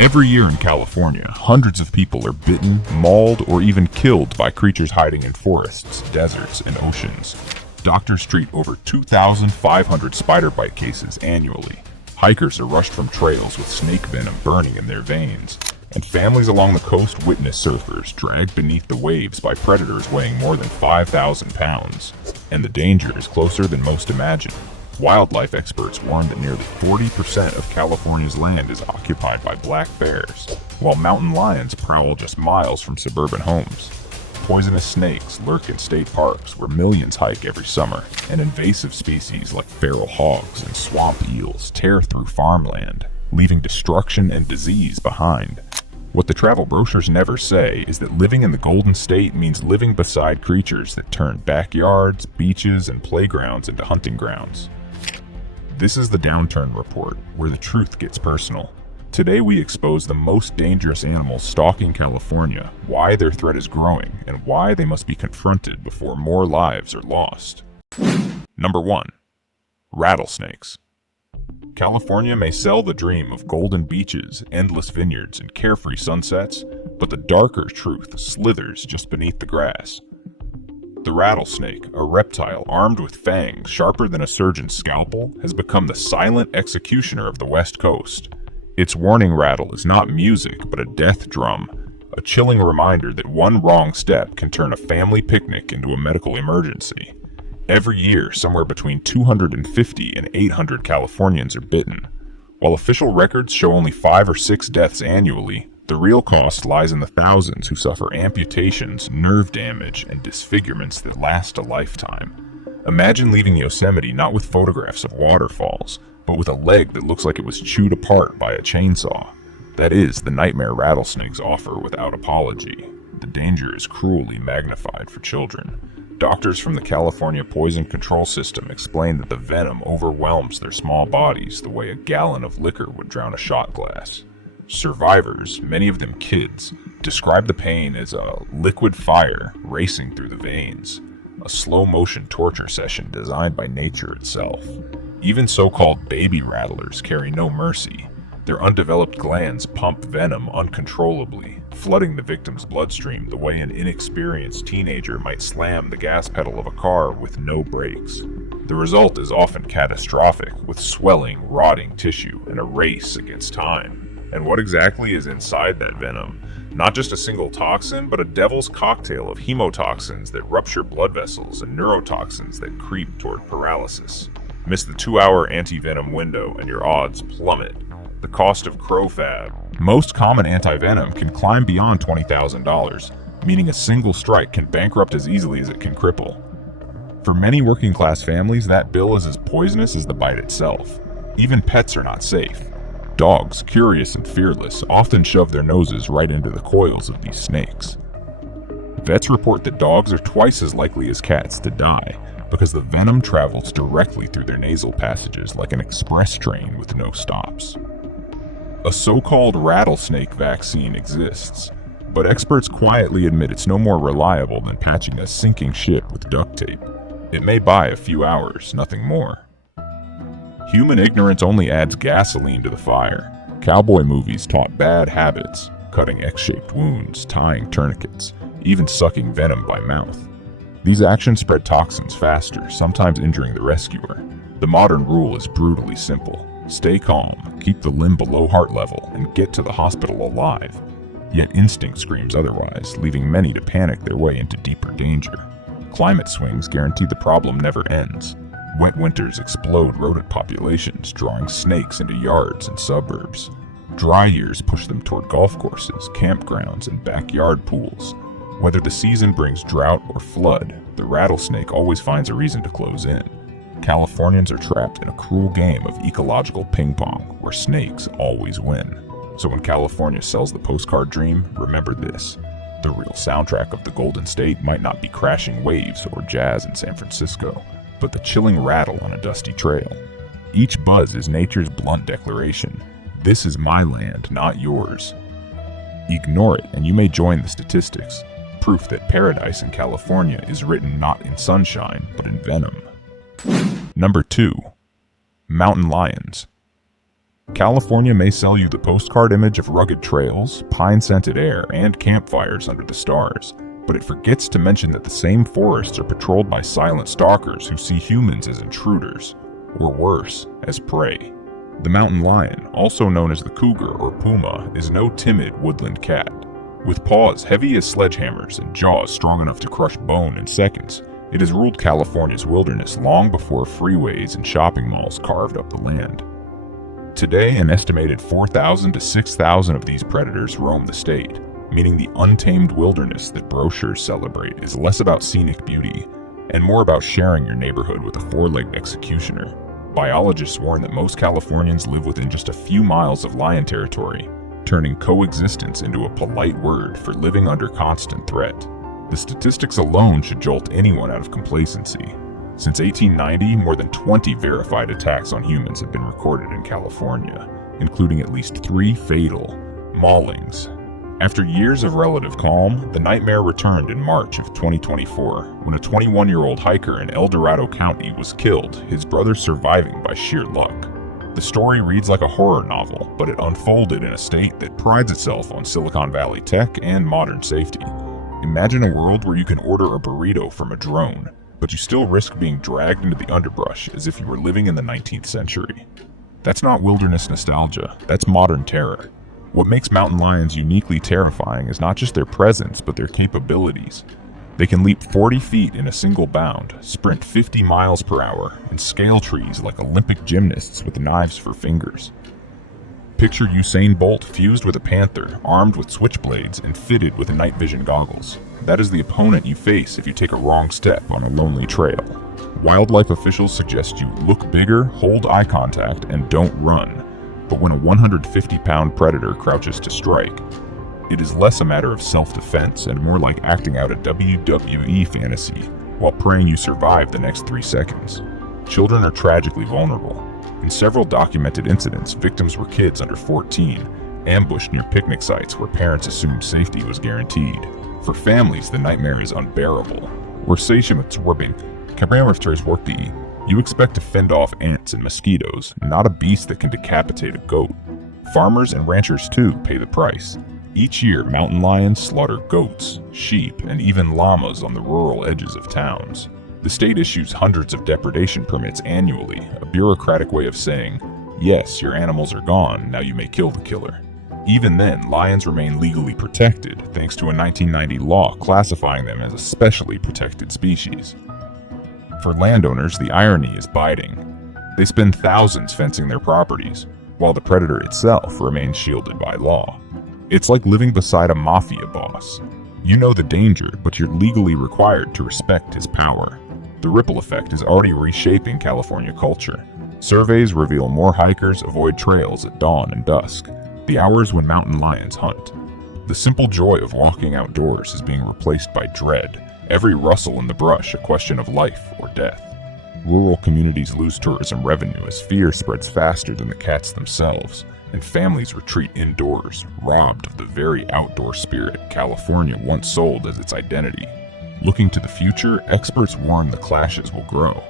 Every year in California, hundreds of people are bitten, mauled, or even killed by creatures hiding in forests, deserts, and oceans. Doctors treat over 2,500 spider bite cases annually. Hikers are rushed from trails with snake venom burning in their veins. And families along the coast witness surfers dragged beneath the waves by predators weighing more than 5,000 pounds. And the danger is closer than most imagine. Wildlife experts warn that nearly 40% of California's land is occupied by black bears, while mountain lions prowl just miles from suburban homes. Poisonous snakes lurk in state parks where millions hike every summer, and invasive species like feral hogs and swamp eels tear through farmland, leaving destruction and disease behind. What the travel brochures never say is that living in the Golden State means living beside creatures that turn backyards, beaches, and playgrounds into hunting grounds. This is the Downturn Report, where the truth gets personal. Today we expose the most dangerous animals stalking California, why their threat is growing, and why they must be confronted before more lives are lost. Number 1. Rattlesnakes. California may sell the dream of golden beaches, endless vineyards, and carefree sunsets, but the darker truth slithers just beneath the grass. The rattlesnake, a reptile armed with fangs sharper than a surgeon's scalpel, has become the silent executioner of the West Coast. Its warning rattle is not music, but a death drum, a chilling reminder that one wrong step can turn a family picnic into a medical emergency. Every year, somewhere between 250 and 800 Californians are bitten. While official records show only 5 or 6 deaths annually, the real cost lies in the thousands who suffer amputations, nerve damage, and disfigurements that last a lifetime. Imagine leaving Yosemite not with photographs of waterfalls, but with a leg that looks like it was chewed apart by a chainsaw. That is the nightmare rattlesnakes offer without apology. The danger is cruelly magnified for children. Doctors from the California Poison Control System explain that the venom overwhelms their small bodies the way a gallon of liquor would drown a shot glass. Survivors, many of them kids, describe the pain as a liquid fire racing through the veins, a slow-motion torture session designed by nature itself. Even so-called baby rattlers carry no mercy. Their undeveloped glands pump venom uncontrollably, flooding the victim's bloodstream the way an inexperienced teenager might slam the gas pedal of a car with no brakes. The result is often catastrophic, with swelling, rotting tissue, and a race against time. And what exactly is inside that venom? Not just a single toxin, but a devil's cocktail of hemotoxins that rupture blood vessels and neurotoxins that creep toward paralysis. Miss the 2-hour anti-venom window and your odds plummet. The cost of CroFab. Most common anti-venom can climb beyond $20,000, meaning a single strike can bankrupt as easily as it can cripple. For many working-class families, that bill is as poisonous as the bite itself. Even pets are not safe. Dogs, curious and fearless, often shove their noses right into the coils of these snakes. Vets report that dogs are twice as likely as cats to die because the venom travels directly through their nasal passages like an express train with no stops. A so-called rattlesnake vaccine exists, but experts quietly admit it's no more reliable than patching a sinking ship with duct tape. It may buy a few hours, nothing more. Human ignorance only adds gasoline to the fire. Cowboy movies taught bad habits, cutting X-shaped wounds, tying tourniquets, even sucking venom by mouth. These actions spread toxins faster, sometimes injuring the rescuer. The modern rule is brutally simple. Stay calm, keep the limb below heart level, and get to the hospital alive. Yet instinct screams otherwise, leaving many to panic their way into deeper danger. Climate swings guarantee the problem never ends. Wet winters explode rodent populations, drawing snakes into yards and suburbs. Dry years push them toward golf courses, campgrounds, and backyard pools. Whether the season brings drought or flood, the rattlesnake always finds a reason to close in. Californians are trapped in a cruel game of ecological ping pong, where snakes always win. So when California sells the postcard dream, remember this. The real soundtrack of the Golden State might not be crashing waves or jazz in San Francisco, but the chilling rattle on a dusty trail. Each buzz is nature's blunt declaration. This is my land, not yours. Ignore it and you may join the statistics. Proof that paradise in California is written not in sunshine, but in venom. Number 2. Mountain lions. California may sell you the postcard image of rugged trails, pine-scented air, and campfires under the stars, but it forgets to mention that the same forests are patrolled by silent stalkers who see humans as intruders, or worse, as prey. The mountain lion, also known as the cougar or puma, is no timid woodland cat. With paws heavy as sledgehammers and jaws strong enough to crush bone in seconds, it has ruled California's wilderness long before freeways and shopping malls carved up the land. Today, an estimated 4,000 to 6,000 of these predators roam the state, meaning the untamed wilderness that brochures celebrate is less about scenic beauty and more about sharing your neighborhood with a four-legged executioner. Biologists warn that most Californians live within just a few miles of lion territory, turning coexistence into a polite word for living under constant threat. The statistics alone should jolt anyone out of complacency. Since 1890, more than 20 verified attacks on humans have been recorded in California, including at least 3 fatal maulings. After years of relative calm, the nightmare returned in March of 2024 when a 21-year-old hiker in El Dorado County was killed, his brother surviving by sheer luck. The story reads like a horror novel, but it unfolded in a state that prides itself on Silicon Valley tech and modern safety. Imagine a world where you can order a burrito from a drone, but you still risk being dragged into the underbrush as if you were living in the 19th century. That's not wilderness nostalgia, that's modern terror. What makes mountain lions uniquely terrifying is not just their presence, but their capabilities. They can leap 40 feet in a single bound, sprint 50 miles per hour, and scale trees like Olympic gymnasts with knives for fingers. Picture Usain Bolt fused with a panther, armed with switchblades and fitted with night vision goggles. That is the opponent you face if you take a wrong step on a lonely trail. Wildlife officials suggest you look bigger, hold eye contact, and don't run. But when a 150-pound predator crouches to strike, it is less a matter of self-defense and more like acting out a WWE fantasy while praying you survive the next 3 seconds. Children are tragically vulnerable. In several documented incidents, victims were kids under 14, ambushed near picnic sites where parents assumed safety was guaranteed. For families, the nightmare is unbearable. You expect to fend off ants and mosquitoes, not a beast that can decapitate a goat. Farmers and ranchers too pay the price. Each year, mountain lions slaughter goats, sheep, and even llamas on the rural edges of towns. The state issues hundreds of depredation permits annually, a bureaucratic way of saying, yes, your animals are gone, now you may kill the killer. Even then, lions remain legally protected, thanks to a 1990 law classifying them as a specially protected species. For landowners, the irony is biting. They spend thousands fencing their properties, while the predator itself remains shielded by law. It's like living beside a mafia boss. You know the danger, but you're legally required to respect his power. The ripple effect is already reshaping California culture. Surveys reveal more hikers avoid trails at dawn and dusk, the hours when mountain lions hunt. The simple joy of walking outdoors is being replaced by dread, every rustle in the brush a question of life or death. Rural communities lose tourism revenue as fear spreads faster than the cats themselves, and families retreat indoors, robbed of the very outdoor spirit California once sold as its identity. Looking to the future, experts warn the clashes will grow.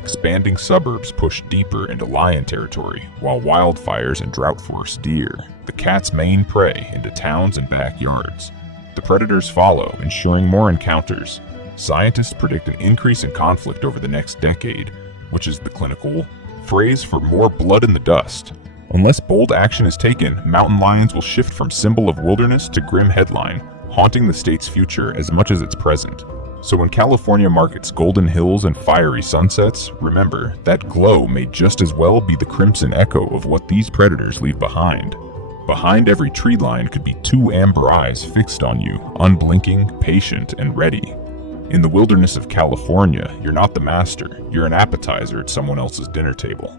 Expanding suburbs push deeper into lion territory, while wildfires and drought force deer, the cat's main prey, into towns and backyards. The predators follow, ensuring more encounters. Scientists predict an increase in conflict over the next decade, which is the clinical phrase for more blood in the dust. Unless bold action is taken, mountain lions will shift from symbol of wilderness to grim headline, haunting the state's future as much as its present. So when California markets golden hills and fiery sunsets, remember, that glow may just as well be the crimson echo of what these predators leave behind. Behind every tree line could be 2 amber eyes fixed on you, unblinking, patient, and ready. In the wilderness of California, you're not the master, you're an appetizer at someone else's dinner table.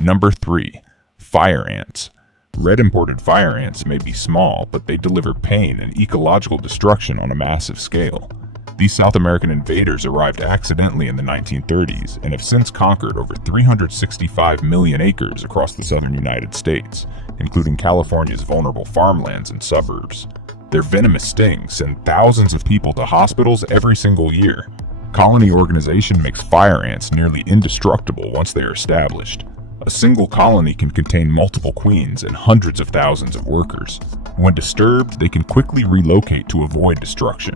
Number 3. Fire ants. Red imported fire ants may be small, but they deliver pain and ecological destruction on a massive scale. These South American invaders arrived accidentally in the 1930s and have since conquered over 365 million acres across the southern United States, including California's vulnerable farmlands and suburbs. Their venomous stings send thousands of people to hospitals every single year. Colony organization makes fire ants nearly indestructible once they are established. A single colony can contain multiple queens and hundreds of thousands of workers. When disturbed, they can quickly relocate to avoid destruction.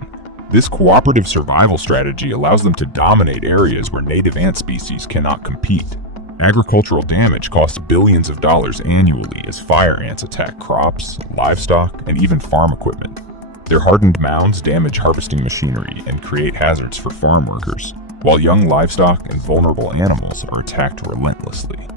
This cooperative survival strategy allows them to dominate areas where native ant species cannot compete. Agricultural damage costs billions of dollars annually as fire ants attack crops, livestock, and even farm equipment. Their hardened mounds damage harvesting machinery and create hazards for farm workers, while young livestock and vulnerable animals are attacked relentlessly.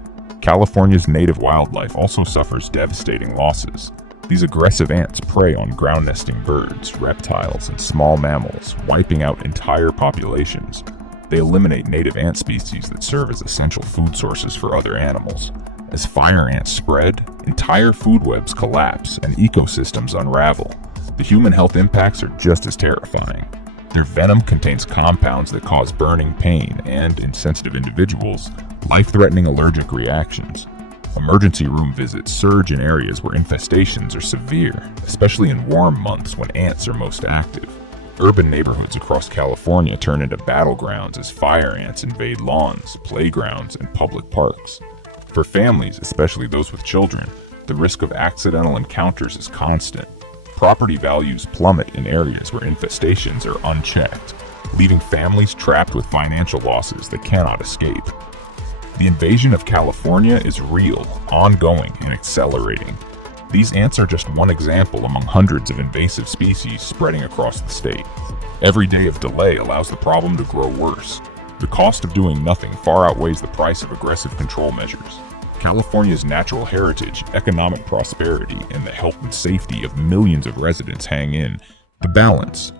California's native wildlife also suffers devastating losses. These aggressive ants prey on ground-nesting birds, reptiles, and small mammals, wiping out entire populations. They eliminate native ant species that serve as essential food sources for other animals. As fire ants spread, entire food webs collapse and ecosystems unravel. The human health impacts are just as terrifying. Their venom contains compounds that cause burning pain and, in sensitive individuals, life-threatening allergic reactions. Emergency room visits surge in areas where infestations are severe, especially in warm months when ants are most active. Urban neighborhoods across California turn into battlegrounds as fire ants invade lawns, playgrounds, and public parks. For families, especially those with children, the risk of accidental encounters is constant. Property values plummet in areas where infestations are unchecked, leaving families trapped with financial losses that cannot escape. The invasion of California is real, ongoing, and accelerating. These ants are just one example among hundreds of invasive species spreading across the state. Every day of delay allows the problem to grow worse. The cost of doing nothing far outweighs the price of aggressive control measures. California's natural heritage, economic prosperity, and the health and safety of millions of residents hang in the balance.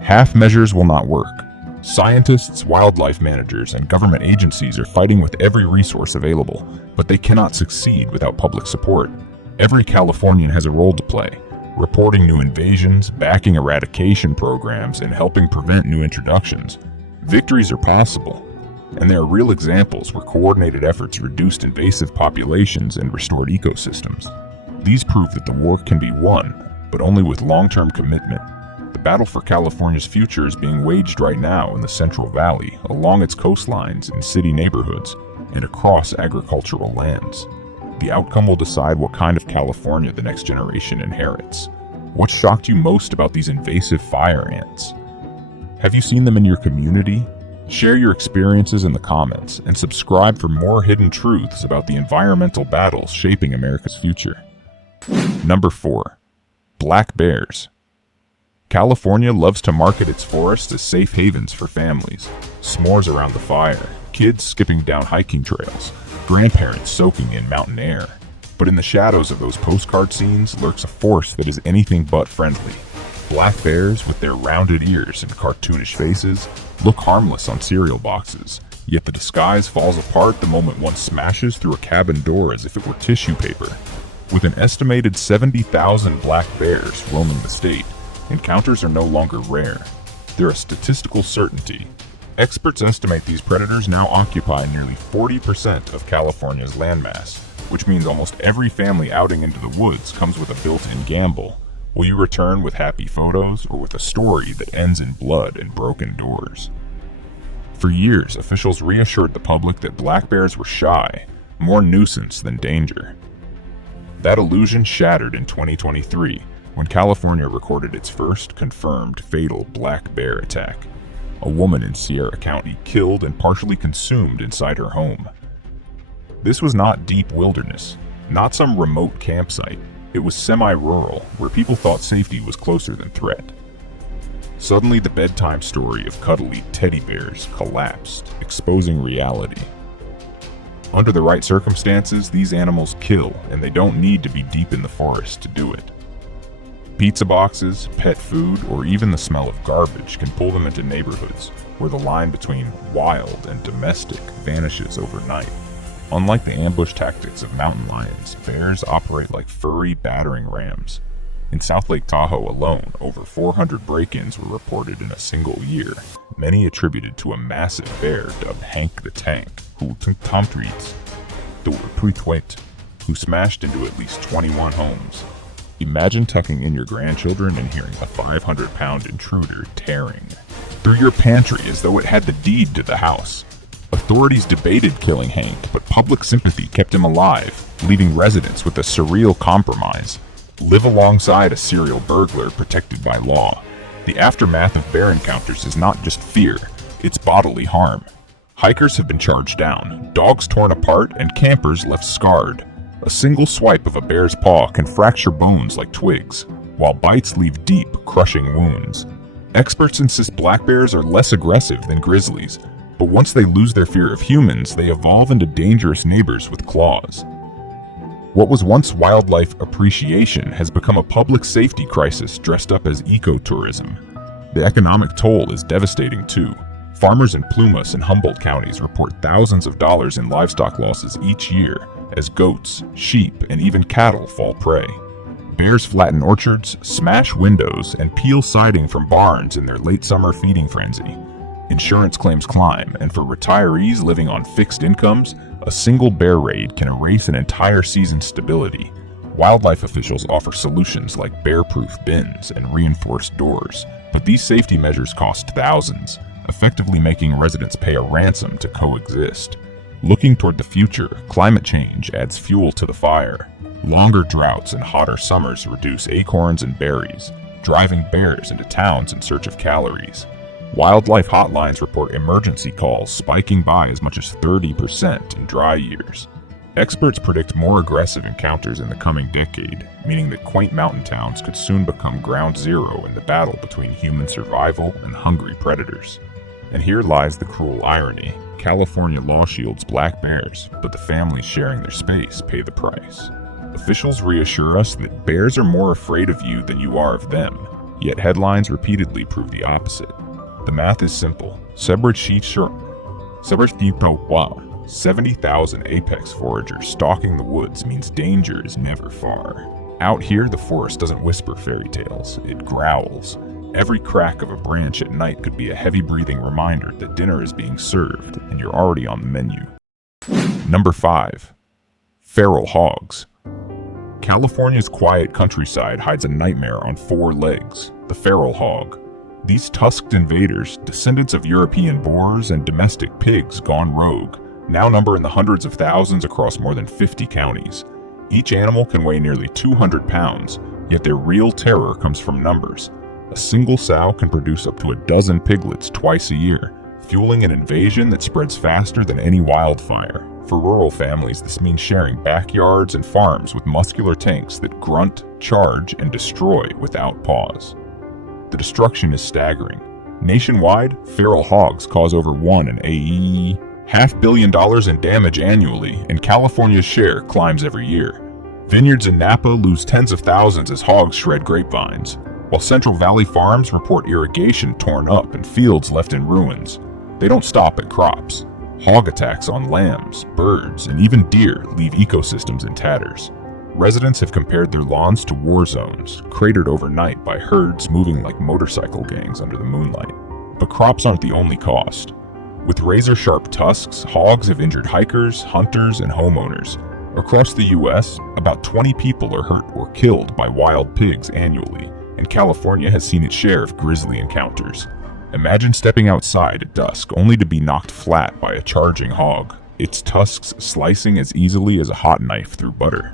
Half measures will not work. Scientists, wildlife managers, and government agencies are fighting with every resource available, but they cannot succeed without public support. Every Californian has a role to play, reporting new invasions, backing eradication programs, and helping prevent new introductions. Victories are possible, and there are real examples where coordinated efforts reduced invasive populations and restored ecosystems. These prove that the war can be won, but only with long-term commitment. The battle for California's future is being waged right now in the Central Valley, along its coastlines, in city neighborhoods, and across agricultural lands. The outcome will decide what kind of California the next generation inherits. What shocked you most about these invasive fire ants? Have you seen them in your community? Share your experiences in the comments and subscribe for more hidden truths about the environmental battles shaping America's future. Number 4. Black bears. California loves to market its forests as safe havens for families. S'mores around the fire, kids skipping down hiking trails, grandparents soaking in mountain air. But in the shadows of those postcard scenes lurks a force that is anything but friendly. Black bears, with their rounded ears and cartoonish faces, look harmless on cereal boxes, yet the disguise falls apart the moment one smashes through a cabin door as if it were tissue paper. With an estimated 70,000 black bears roaming the state, encounters are no longer rare. They're a statistical certainty. Experts estimate these predators now occupy nearly 40% of California's landmass, which means almost every family outing into the woods comes with a built-in gamble. Will you return with happy photos or with a story that ends in blood and broken doors? For years, officials reassured the public that black bears were shy, more nuisance than danger. That illusion shattered in 2023 when California recorded its first confirmed fatal black bear attack. A woman in Sierra County killed and partially consumed inside her home. This was not deep wilderness, not some remote campsite. It was semi-rural, where people thought safety was closer than threat. Suddenly, the bedtime story of cuddly teddy bears collapsed, exposing reality. Under the right circumstances, these animals kill, and they don't need to be deep in the forest to do it. Pizza boxes, pet food, or even the smell of garbage can pull them into neighborhoods where the line between wild and domestic vanishes overnight. Unlike the ambush tactics of mountain lions, bears operate like furry battering rams. In South Lake Tahoe alone, over 400 break-ins were reported in a single year, many attributed to a massive bear dubbed Hank the Tank, who smashed into at least 21 homes. Imagine tucking in your grandchildren and hearing a 500-pound intruder tearing through your pantry as though it had the deed to the house. A Authorities debated killing Hank, but public sympathy kept him alive, leaving residents with a surreal compromise: live alongside a serial burglar protected by law. The aftermath of bear encounters is not just fear, it's bodily harm. Hikers have been charged down, dogs torn apart, and campers left scarred. A single swipe of a bear's paw can fracture bones like twigs, while bites leave deep, crushing wounds. Experts insist black bears are less aggressive than grizzlies, but once they lose their fear of humans, they evolve into dangerous neighbors with claws. What was once wildlife appreciation has become a public safety crisis dressed up as ecotourism. The economic toll is devastating too. Farmers in Plumas and Humboldt counties report thousands of dollars in livestock losses each year as goats, sheep, and even cattle fall prey. Bears flatten orchards, smash windows, and peel siding from barns in their late summer feeding frenzy. Insurance claims climb, and for retirees living on fixed incomes, a single bear raid can erase an entire season's stability. Wildlife officials offer solutions like bear-proof bins and reinforced doors, but these safety measures cost thousands, effectively making residents pay a ransom to coexist. Looking toward the future, climate change adds fuel to the fire. Longer droughts and hotter summers reduce acorns and berries, driving bears into towns in search of calories. Wildlife hotlines report emergency calls spiking by as much as 30% in dry years. Experts predict more aggressive encounters in the coming decade, meaning that quaint mountain towns could soon become ground zero in the battle between human survival and hungry predators. And here lies the cruel irony. California law shields black bears, but the families sharing their space pay the price. Officials reassure us that bears are more afraid of you than you are of them, yet headlines repeatedly prove the opposite. The math is simple. 70,000 apex foragers stalking the woods means danger is never far. Out here, the forest doesn't whisper fairy tales, it growls. Every crack of a branch at night could be a heavy-breathing reminder that dinner is being served and you're already on the menu. Number 5. Feral hogs. California's quiet countryside hides a nightmare on 4 legs: the feral hog. These tusked invaders, descendants of European boars and domestic pigs gone rogue, now number in the hundreds of thousands across more than 50 counties. Each animal can weigh nearly 200 pounds, yet their real terror comes from numbers. A single sow can produce up to a dozen piglets twice a year, fueling an invasion that spreads faster than any wildfire. For rural families, this means sharing backyards and farms with muscular tanks that grunt, charge, and destroy without pause. The destruction is staggering. Nationwide, feral hogs cause over $1.5 billion in damage annually, and California's share climbs every year. Vineyards in Napa lose tens of thousands as hogs shred grapevines, while Central Valley farms report irrigation torn up and fields left in ruins. They don't stop at crops. Hog attacks on lambs, birds, and even deer leave ecosystems in tatters. Residents have compared their lawns to war zones, cratered overnight by herds moving like motorcycle gangs under the moonlight. But crops aren't the only cost. With razor-sharp tusks, hogs have injured hikers, hunters, and homeowners. Across the U.S., about 20 people are hurt or killed by wild pigs annually, and California has seen its share of grisly encounters. Imagine stepping outside at dusk only to be knocked flat by a charging hog, its tusks slicing as easily as a hot knife through butter.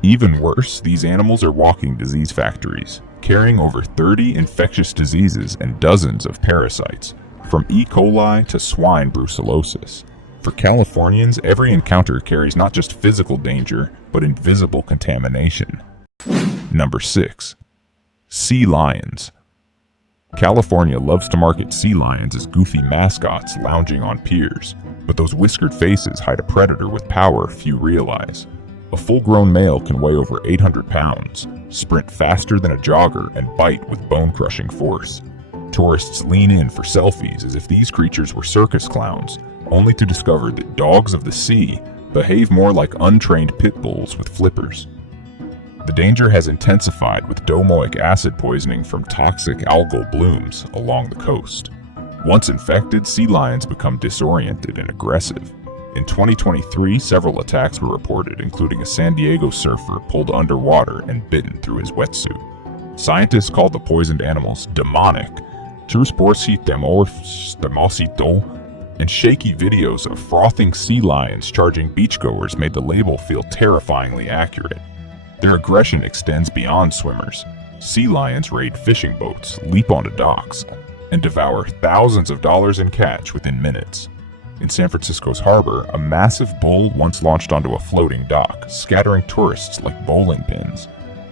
Even worse, these animals are walking disease factories, carrying over 30 infectious diseases and dozens of parasites, from E. coli to swine brucellosis. For Californians, every encounter carries not just physical danger, but invisible contamination. Number 6. Sea lions. California loves to market sea lions as goofy mascots lounging on piers, but those whiskered faces hide a predator with power few realize. A full-grown male can weigh over 800 pounds, sprint faster than a jogger, and bite with bone-crushing force. Tourists lean in for selfies as if these creatures were circus clowns, only to discover that dogs of the sea behave more like untrained pit bulls with flippers. The danger has intensified with domoic acid poisoning from toxic algal blooms along the coast. Once infected, sea lions become disoriented and aggressive. In 2023, several attacks were reported, including a San Diego surfer pulled underwater and bitten through his wetsuit. Scientists call the poisoned animals demonic, Trusporsi demosito, and shaky videos of frothing sea lions charging beachgoers made the label feel terrifyingly accurate. Their aggression extends beyond swimmers. Sea lions raid fishing boats, leap onto docks, and devour thousands of dollars in catch within minutes. In San Francisco's harbor, a massive bull once launched onto a floating dock, scattering tourists like bowling pins.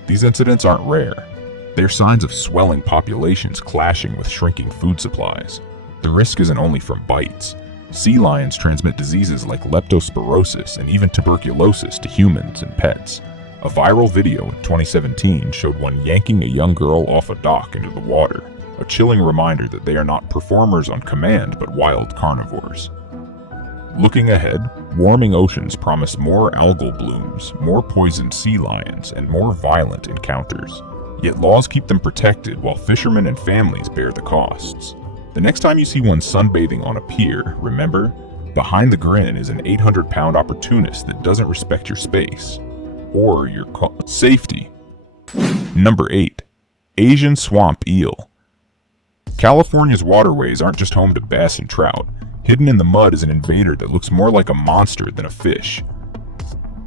These incidents aren't rare. They're signs of swelling populations clashing with shrinking food supplies. The risk isn't only from bites. Sea lions transmit diseases like leptospirosis and even tuberculosis to humans and pets. A viral video in 2017 showed one yanking a young girl off a dock into the water, a chilling reminder that they are not performers on command but wild carnivores. Looking ahead, warming oceans promise more algal blooms, more poisoned sea lions, and more violent encounters. Yet laws keep them protected while fishermen and families bear the costs. The next time you see one sunbathing on a pier, remember, behind the grin is an 800-pound opportunist that doesn't respect your space or your safety. Number 8. Asian swamp eel. California's waterways aren't just home to bass and trout. Hidden in the mud is an invader that looks more like a monster than a fish.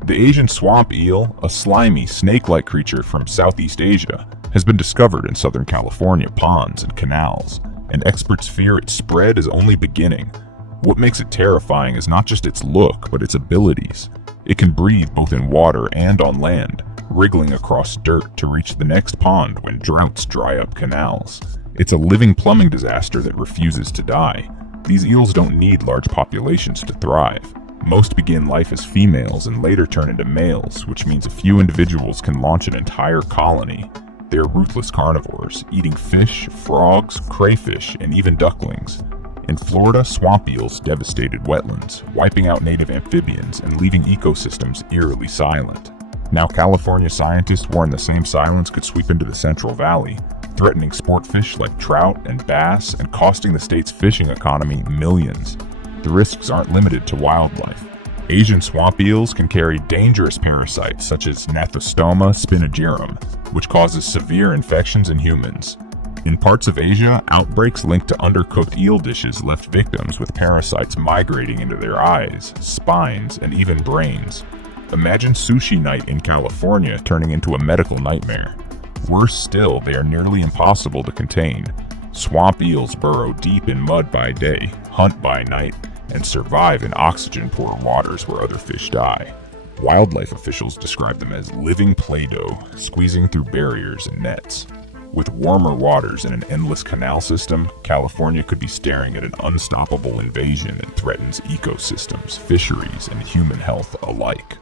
The Asian swamp eel, a slimy, snake-like creature from Southeast Asia, has been discovered in Southern California ponds and canals, and experts fear its spread is only beginning. What makes it terrifying is not just its look, but its abilities. It can breathe both in water and on land, wriggling across dirt to reach the next pond when droughts dry up canals. It's a living plumbing disaster that refuses to die. These eels don't need large populations to thrive. Most begin life as females and later turn into males, which means a few individuals can launch an entire colony. They are ruthless carnivores, eating fish, frogs, crayfish, and even ducklings. In Florida, swamp eels devastated wetlands, wiping out native amphibians and leaving ecosystems eerily silent. Now California scientists warn the same silence could sweep into the Central Valley, threatening sport fish like trout and bass and costing the state's fishing economy millions. The risks aren't limited to wildlife. Asian swamp eels can carry dangerous parasites such as Gnathostoma spinagerum, which causes severe infections in humans. In parts of Asia, outbreaks linked to undercooked eel dishes left victims with parasites migrating into their eyes, spines, and even brains. Imagine sushi night in California turning into a medical nightmare. Worse still, they are nearly impossible to contain. Swamp eels burrow deep in mud by day, hunt by night, and survive in oxygen-poor waters where other fish die. Wildlife officials describe them as living Play-Doh, squeezing through barriers and nets. With warmer waters and an endless canal system, California could be staring at an unstoppable invasion that threatens ecosystems, fisheries, and human health alike.